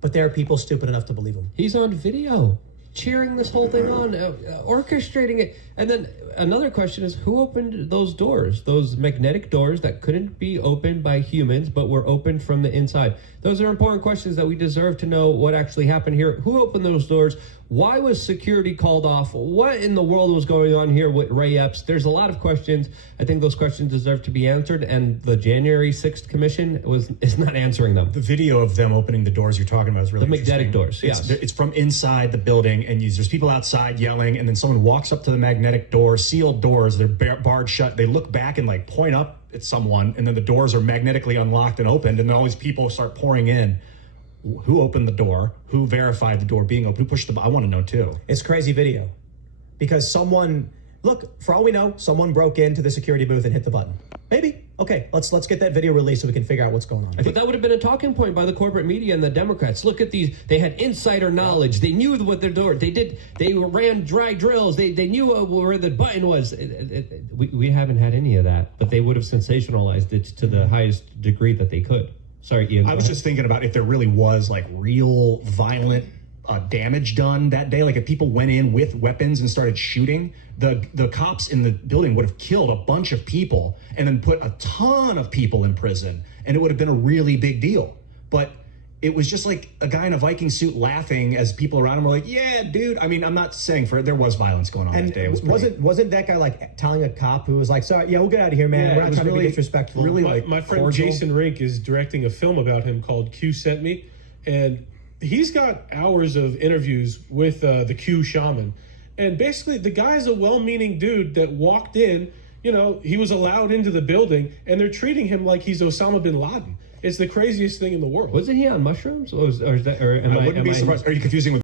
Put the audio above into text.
But there are people stupid enough to believe him. He's on video, cheering this whole thing on, orchestrating it. And then another question is, who opened those doors? Those magnetic doors that couldn't be opened by humans, but were opened from the inside. Those are important questions that we deserve to know what actually happened here. Who opened those doors? Why was security called off? What in the world was going on here with Ray Epps? There's a lot of questions. I think those questions deserve to be answered, and the January 6th commission is not answering them. The video of them opening the doors you're talking about is really the magnetic doors. Yes, it's from inside the building, and there's people outside yelling, and then someone walks up to the magnetic door, sealed doors. They're barred shut. They look back and like point up at someone, and then the doors are magnetically unlocked and opened, and then all these people start pouring in. Who opened the door? Who verified the door being open? Who pushed the? I want to know too. It's crazy video, because someone, look, for all we know, someone broke into the security booth and hit the button. Maybe. Okay, let's get that video released so we can figure out what's going on. But that would have been a talking point by the corporate media and the Democrats. Look at these. They had insider knowledge. They knew what their door. They ran dry drills. They knew where the button was. We haven't had any of that. But they would have sensationalized it to the highest degree that they could. Sorry, Ian. I was just thinking about if there really was like real violent damage done that day. Like if people went in with weapons and started shooting, the cops in the building would have killed a bunch of people and then put a ton of people in prison, and it would have been a really big deal. But it was just like a guy in a Viking suit laughing as people around him were like, "Yeah, dude." I mean, I'm not saying there was violence going on that day. It wasn't that guy like telling a cop who was like, "Sorry, yeah, we'll get out of here, man. We're not trying to be disrespectful." Really, my friend cordial. Jason Rink is directing a film about him called Q Sent Me, and he's got hours of interviews with the Q shaman. And basically, the guy's a well-meaning dude that walked in. You know, he was allowed into the building, and they're treating him like he's Osama bin Laden. It's the craziest thing in the world. Wasn't he on mushrooms? Or am I wouldn't be surprised. Are you confusing with